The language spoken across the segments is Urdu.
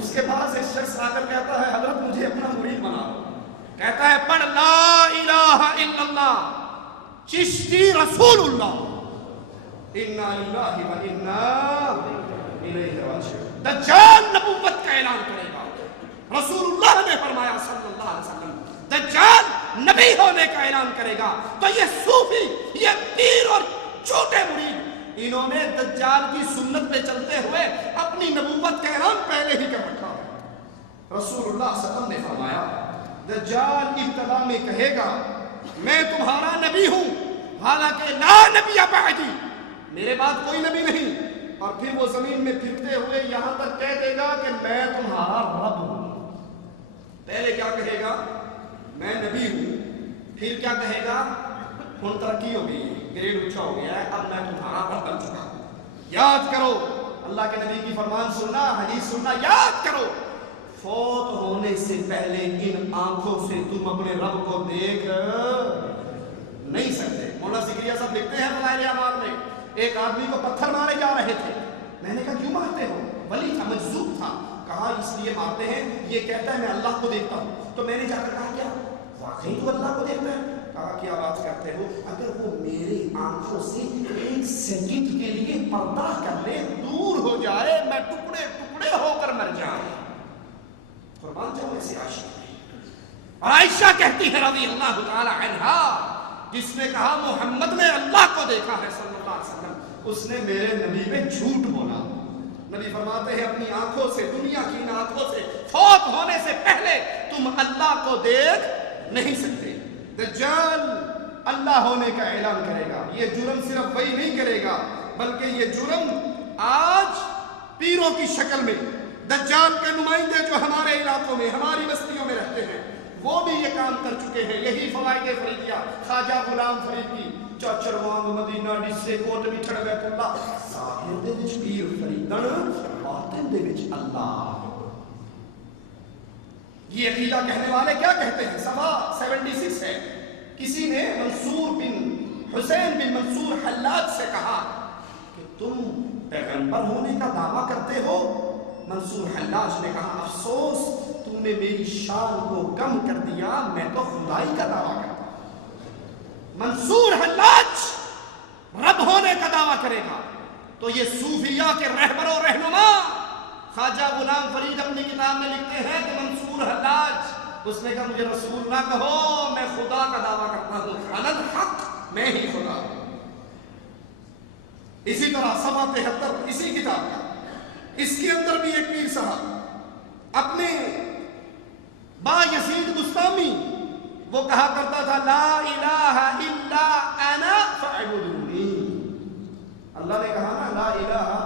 اس کے پاس ایک شخص آ کر کہتا ہے حضرت مجھے اپنا مرید بنا دو. کہتا ہے پڑھ لا الہ الا اللہ چشتی رسول اللہ انا للہ و انا الیہ راجعون. دجال نبوت کا اعلان کرے گا. رسول اللہ نے فرمایا صلی اللہ علیہ وسلم دجال نبی ہونے کا اعلان کرے گا. تو یہ صوفی، یہ پیر اور چھوٹے مرید، انہوں نے دجال کی سنت پہ چلتے ہوئے اپنی نبوت کا اعلان پہلے ہی کر رکھا ہے. رسول اللہ صلی اللہ علیہ وسلم نے فرمایا دجال ابتدا میں کہے گا میں تمہارا نبی ہوں، حالانکہ لا نبی بعدی، میرے بعد کوئی نبی نہیں. اور پھر وہ زمین میں پھرتے ہوئے یہاں تک کہہ دے گا کہ میں تمہارا رب ہوں. پہلے کیا کہے گا؟ میں نبی ہوں. پھر کیا کہے گا؟ ہن ترقی ہو گئی، گریڈ اونچا ہو گیا ہے، اب میں تمہارا رب بن چکا ہوں. یاد کرو اللہ کے نبی کی فرمان سننا، حدیث سننا، یاد کرو فوت ہونے سے پہلے ان آنکھوں سے تم اپنے رب کو دیکھ نہیں سکتے. مولانا زکریا صاحب لکھتے ہیں فضائل اعمال میں ایک آدمی کو پتھر مارے جا رہے تھے. میں نے کہا کیوں مارتے ہو؟ ولی تھا، مجذوب تھا. کہا اس لیے مارتے ہیں، یہ کہتا ہے میں اللہ کو دیکھتا ہوں. تو میں نے جا کر کہا کیا واقعی تو اللہ کو دیکھتا ہے؟ کہا کیا بات کرتے ہو؟ اگر وہ میری آنکھوں سے ایک سیکنڈ کے لیے پردہ کر لے، دور ہو جائے، میں ٹکڑے ٹکڑے ہو کر مر جاؤں. قربان جاؤ ایسے عاشق نہیں. اور عائشہ کہتی ہے رضی اللہ تعالی عنہا، جس نے کہا محمد نے اللہ کو دیکھا ہے صلی اللہ علیہ وسلم، اس نے میرے نبی پہ جھوٹ بولا. نبی فرماتے ہیں اپنی آنکھوں سے، دنیا کی ان آنکھوں سے فوت ہونے سے پہلے تم اللہ کو دیکھ نہیں سکتے. دجال اللہ ہونے کا اعلان کرے گا. یہ جرم صرف وہی نہیں کرے گا بلکہ یہ جرم آج پیروں کی شکل میں دجال کے نمائندے جو ہمارے علاقوں میں، ہماری بستیوں میں رہتے ہیں، وہ بھی یہ کام کر چکے ہیں. یہی فوائد فریدیہ خواجہ غلام فرید کی چاچر وانگ مدینہ ڈسے کوٹ بچھڑ بیت اللہ، ظاہر دے وچ پیر فریدن، باطن دے وچ اللہ. یہ عقیدہ کہنے والے کیا کہتے ہیں؟ صفحہ 76 ہے. کسی نے منصور بن حسین بن منصور حلاج سے کہا کہ تم پیغمبر ہونے کا دعویٰ کرتے ہو. منصور حلاج نے کہا افسوس تم نے میری شان کو کم کر دیا، میں تو خدائی کا دعویٰ کرتا ہوں. منصور حلاج رب ہونے کا دعویٰ کرے گا تو یہ صوفیہ کے رہبر و رہنما خواجہ غلام فرید اپنی کتاب میں لکھتے ہیں کہ منصور حلاج اس نے کہا مجھے رسول نہ کہو، میں خدا کا دعویٰ کرتا ہوں، انا الحق، میں ہی خدا ہوں. اسی طرح صفحہ 73 اسی کتاب کا، اس کے اندر بھی ایک پیر صاحب اپنے با یزید بستامی، وہ کہا کرتا تھا لا الہ الا انا فاعبدونی. اللہ نے کہا نا لا الہ الا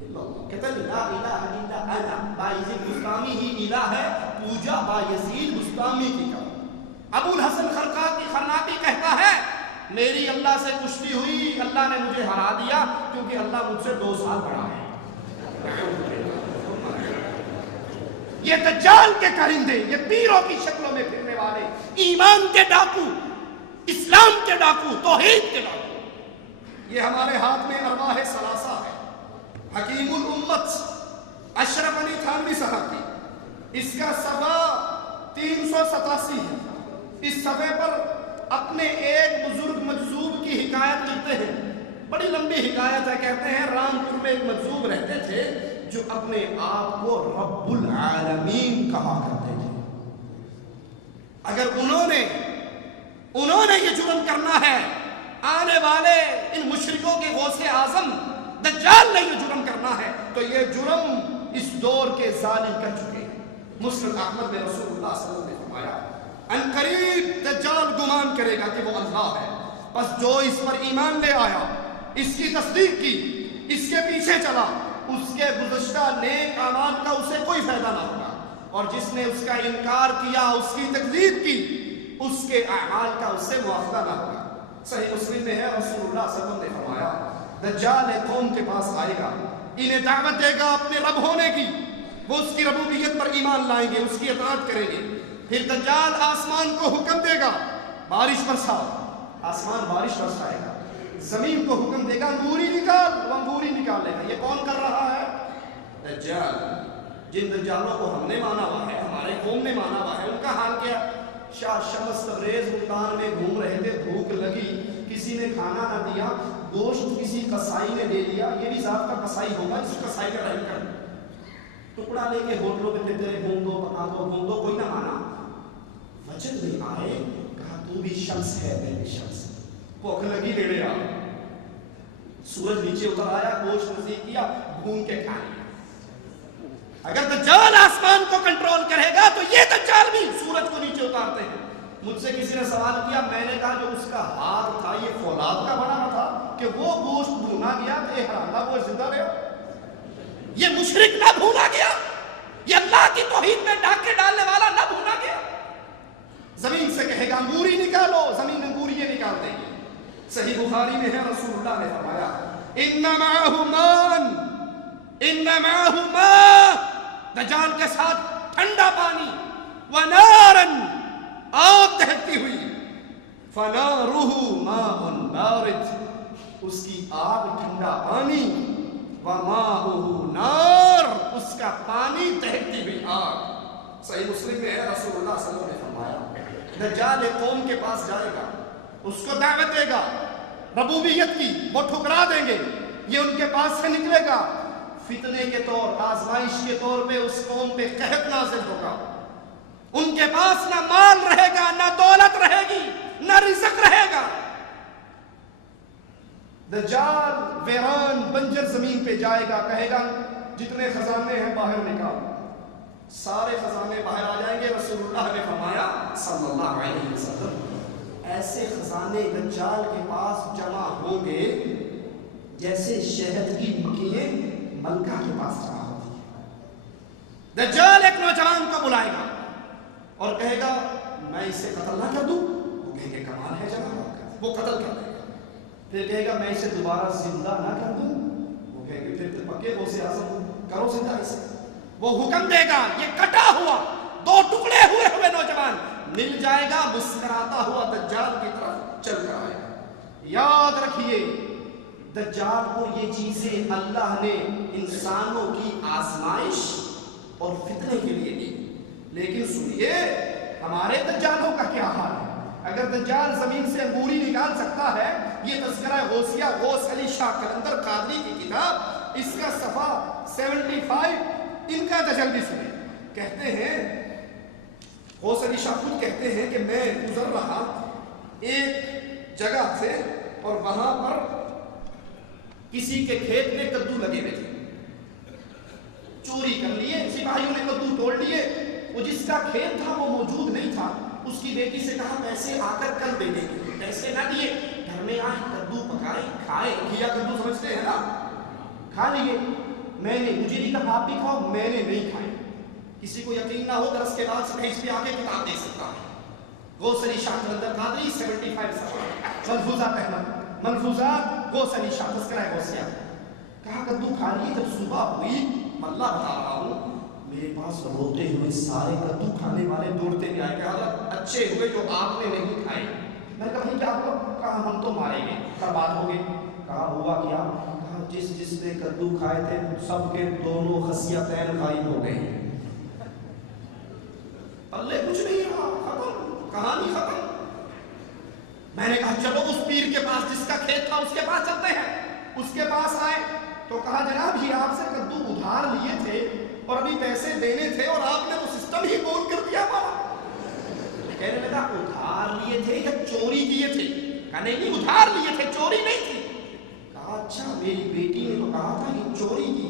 اللہ، کہتا ہے لا الہ الا انا. با یزید بستامی ہی الہ ہے، پوجا با یزید بستامی کی کرو. ابو الحسن خرناقی کہتا ہے میری اللہ سے کشتی ہوئی، اللہ نے مجھے ہرا دیا کیونکہ اللہ مجھ سے 2 سال بڑا ہے. یہ دجال کے کرندے، یہ پیروں کی شکلوں میں پھرنے والے، ایمان کے ڈاکو، اسلام کے ڈاکو، توحید کے ڈاکو، یہ ہمارے ہاتھ میں ارواح ثلاثہ ہے. حکیم الامت اشرف علی تھانوی صاحب کی، اس کا صفحہ 387 ہے. اس صفحے پر اپنے ایک بزرگ مجذوب کی حکایت لکھتے ہیں. بڑی لمبی حکایت ہے. کہتے ہیں رامپور میں ایک مجذوب رہتے تھے جو اپنے آپ کو رب العالمین کہا کرتے تھے. اگر انہوں نے یہ جرم کرنا ہے، آنے والے ان مشرکوں کے غوث اعظم دجال نے یہ جرم کرنا ہے، تو یہ جرم اس دور کے ظالم کر چکے ہیں. مسند احمد میں رسول اللہ صلی اللہ علیہ وسلم نے فرمایا ان قریب دجال گمان کرے گا کہ وہ اللہ ہے، بس جو اس پر ایمان لے آیا، اس کی تصدیق کی، اس کے پیچھے چلا، اس کے گزشتہ نیک اعمال کا اسے کوئی فائدہ نہ ہوگا، اور جس نے اس کا انکار کیا، اس کی تکذیب کی، اس کے اعمال کا اس سے موافقہ نہ ہوگا. صحیح مسلم میں ہے رسول اللہ صلی اللہ علیہ وسلم نے فرمایا دجال ایک قوم کے پاس آئے گا، انہیں دعوت دے گا اپنے رب ہونے کی، وہ اس کی ربوبیت پر ایمان لائیں گے، اس کی اطاعت کریں گے. پھر دجال آسمان کو حکم دے گا بارش برساؤ، آسمان بارش برسائے گا. زمین کو حکم دے گا انگوری نکال، وہ انگوری نکال لے گا. یہ کون کر رہا ہے؟ دجال. جن دجالوں کو ہم نے مانا ہوا ہے، ہمارے قوم نے مانا ہوا ہے، ان کا حال کیا؟ شاہ شمس تبریز ملتان میں گھوم رہے تھے، بھوک لگی، کسی نے کھانا نہ دیا، گوشت کسی قصائی نے دے دیا، یہ بھی ذات کا قصائی ہوگا، اس قصائی کا رحم کر، ٹکڑا لے کے ہوٹلوں پہ پھرتے رہے، گھوم دو پکا دو گھوم دو، کوئی نہ مانا۔ وجد میں آئے، کہا تو بھی شمس ہے، میں بھی شمس، بھوک لگی لیڑے آ، سورج نیچے اتر آیا، گوشت نصیب کیا، بھون کے کھا لیا۔ اگر دجال آسمان کو کنٹرول کرے گا تو یہ دجال بھی سورج کو نیچے اتارتے ہیں۔ مجھ سے کسی نے سوال کیا، میں نے کہا جو اس کا ہاتھ تھا یہ فولاد کا بنا تھا کہ وہ گوشت بھونا گیا تو یہ حرام تھا، وہ زندہ رہا، یہ مشرک نہ بھونا گیا، یہ اللہ کی توحید میں ڈاکے ڈالنے والا نہ بھونا گیا۔ زمین سے کہے گا انگوری نکالو، زمین انگوریاں نکال دے گی۔ صحیح بخاری میں ہے، رسول اللہ نے فرمایا انما ہما دجال کے ساتھ ٹھنڈا پانی، ونارن آگ دہتی ہوئی، فنارہ ماء بارد، اس کی آگ ٹھنڈا پانی، وماؤہ نار، اس کا پانی دہتی ہوئی آگ۔ صحیح مسلم میں ہے، رسول اللہ صلی اللہ علیہ وسلم نے فرمایا دجال قوم کے پاس جائے گا، اس کو دعوت دے گا ربوبیت کی، وہ ٹھکرا دیں گے، یہ ان کے پاس سے نکلے گا، فتنے کے طور، آزمائش کے طور پہ اس قوم پہ قحط نازل ہوگا، ان کے پاس نہ مال رہے گا، نہ دولت رہے گی، نہ رزق رہے گا۔ دجال ویران بنجر زمین پہ جائے گا، کہے گا جتنے خزانے ہیں باہر نکال، سارے خزانے باہر آ جائیں گے۔ رسول اللہ نے فرمایا صلی اللہ علیہ وسلم ایسے خزانے دجال کے پاس جمع ہوں گے جیسے شہد کی مکھیاں ملکہ کے پاس جمع ہوتی ہیں۔ دجال ایک نوجوان کو بلائے گا اور کہے گا میں اسے قتل نہ کر دوں، وہ کہے گا کمال ہے جناب، وہ قتل کر دے گا۔ پھر کہے گا میں اسے دوبارہ زندہ نہ کر دوں، وہ کہے گا پھر پکے غوث اعظم کرو زندہ اسے۔ وہ حکم دے گا، یہ کٹا ہوا، دو ٹکڑے ہوئے نوجوان مل جائے گا، مسکراتا ہوا دجال کی طرف چل کر آئے گا۔ یاد رکھیے دجال کو یہ چیزیں اللہ نے انسانوں کی آزمائش اور فتنے کے لیے دی، لیکن سنیے ہمارے دجالوں کا کیا حال ہے۔ اگر دجال زمین سے انگوری نکال سکتا ہے، یہ تذکرہ غوثیہ غوث علی شاہ قلندر قادری کی کتاب، اس کا صفحہ 75 ان کا تجلی سنیں۔ کہتے ہیں غوث علی شاہ خود کہتے ہیں کہ میں گزر رہا ایک جگہ سے اور وہاں پر کسی کے کھیت میں کدو لگے ہوئے تھے، چوری کر لیے، سپاہیوں نے کدو توڑ لیے، وہ جس کا کھیت تھا وہ موجود نہیں تھا، اس کی بیٹی سے کہا پیسے آ کر کل دے دیں گے، پیسے نہ دیے، گھر میں آئے کدو پکائے کھائے، کھیا کدو سمجھتے ہیں نا، کھا لیے۔ میں نے مجھے نہیں کہا آپ بھی کھاؤ، میں نے نہیں کھائے۔ کسی کو یقین نہ ہو درس کے بعد سے اس پہ آ کے کتاب دے سکتا ہے۔ غوث علی شاہ قلندر قادری 75 صفحہ، ملفوظات احمد، ملفوظات غوث علی شاہ تذکرہ غوثیہ۔ کہا کدو کھا لیے، جب صبح ہوئی اللہ بتا رہا ہوں میرے پاس روتے ہوئے سارے کدو کھانے والے دوڑتے ہوئے آئے کہ حضرت اچھے ہوئے جو آپ نے نہیں کھائے۔ میں کہا بھائی کیا ہوا؟ کہا ہم تو مارے گئے، برباد ہو گئے۔ کہا ہوا کیا؟ کہا جس نے کدو کھائے تھے سب کے دونوں خصیتین غائب ہو گئے، اللہ کچھ نہیں رہا، ختم، کہانی ختم۔ میں نے کہا چلو اس پیر کے پاس جس کا کھیت تھا اس کے پاس چلتے ہیں۔ اس کے پاس آئے تو کہا جناب یہ آپ سے کدو ادھار لیے تھے اور ابھی پیسے دینے تھے اور آپ نے وہ سسٹم ہی بول کر دیا ہمارا۔ کہنے لگا ادھار لیے تھے یا چوری کیے تھے؟ کہا نہیں ادھار لیے تھے، چوری نہیں تھی۔ کہا اچھا میری بیٹی نے تو کہا تھا یہ چوری کی،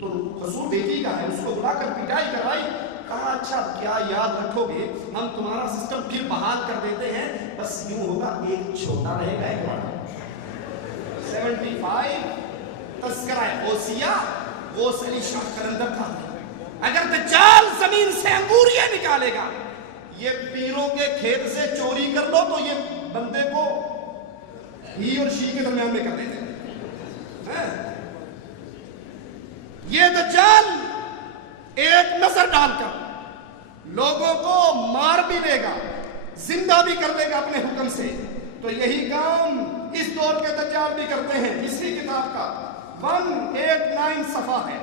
تو قصور بیٹی کا ہے، اس کو بلا کر پٹائی کروائی۔ کہا اچھا کیا یاد رکھو گے، ہم تمہارا سسٹم پھر بحال کر دیتے ہیں، بس یوں ہوگا ایک چھوٹا رہے گا ایک بڑا۔ 75 تذکرہ غوثیہ غوث علی شاہ قلندر کا۔ اگر دجال زمین سے انگوریاں نکالے گا، یہ پیروں کے کھیت سے چوری کر لو تو یہ بندے کو ہی اور شی کے درمیان میں کر دیتے ہیں۔ یہ دجال ایک نظر ڈال کر لوگوں کو مار بھی لے گا، زندہ بھی کر دے گا اپنے حکم سے۔ تو یہی کام اس دور کے دجال بھی کرتے ہیں۔ اسی کتاب کا 189 صفحہ ہے،